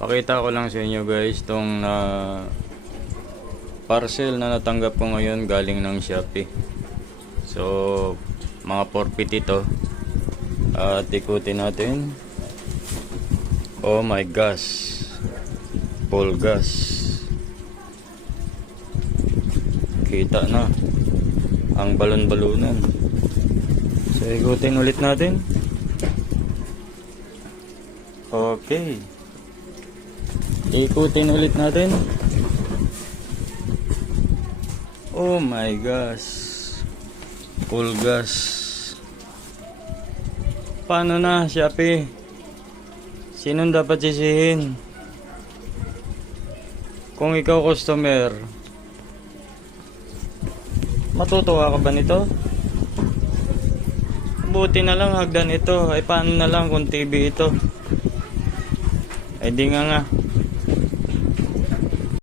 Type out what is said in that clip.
Pakita ko lang sa inyo guys tong parcel na natanggap ko ngayon galing ng Shopee. So mga 4 feet ito. At ikutin natin. Oh my gosh, full gas. Kita na ang balon-balunan. So ikutin ulit natin. Okay, ikutin ulit natin. Oh my gosh, full gas. Paano na, Shopee? Sinong dapat sisihin? Kung ikaw customer, matutuwa ka ba nito? Buti na lang hagdan ito. Ay paano na lang kung TV ito? Ay di nga.